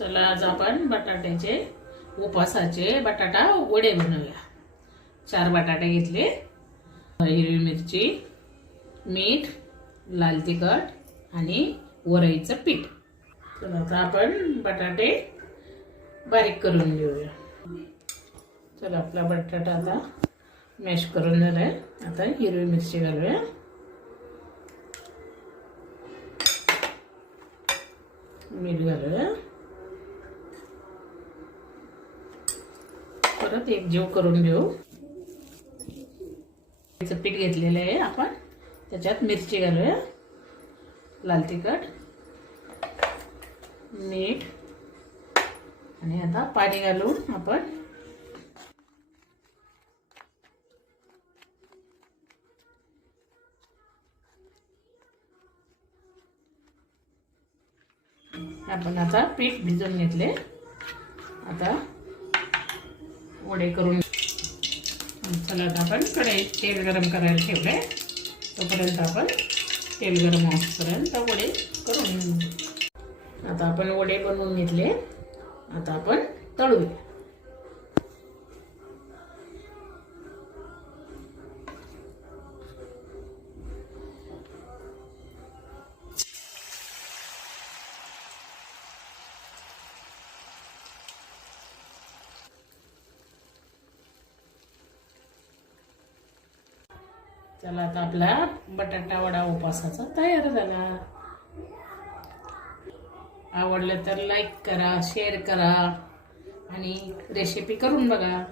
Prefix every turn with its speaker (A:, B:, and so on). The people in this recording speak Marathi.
A: चला आज आपण बटाट्याचे उपासाचे बटाटा वडे बनवूया. चार बटाटे घेतले. हिरवी मिरची मीठ लाल तिखट आणि वरईचं पीठ. तर आता आपण बटाटे बारीक करून घेऊया. चला आपला बटाटा आता मॅश करून झालाय. आता हिरवी मिरची घालूया. मीठ घालूया. परत एक जीव करून घेऊ. त्याचं पीठ घेतलेलं आहे आपण. त्याच्यात मिरची घालूया. लाल तिखट. मीठ. आणि आता पाणी घालून आपण. आपण आता पीठ भिजवून घेतले. आता वडे करून चला आता आपण कढईत तेल गरम करायला ठेवले तोपर्यंत आपण तेल गरम होईपर्यंत वडे करून आता आपण वडे बनवून घेतले. आता आपण तळूया. चला आता आपला बटाटा वडा उपासाचा तयार झाला. आवडलं तर लाईक करा शेअर करा आणि रेसिपी करून बघा.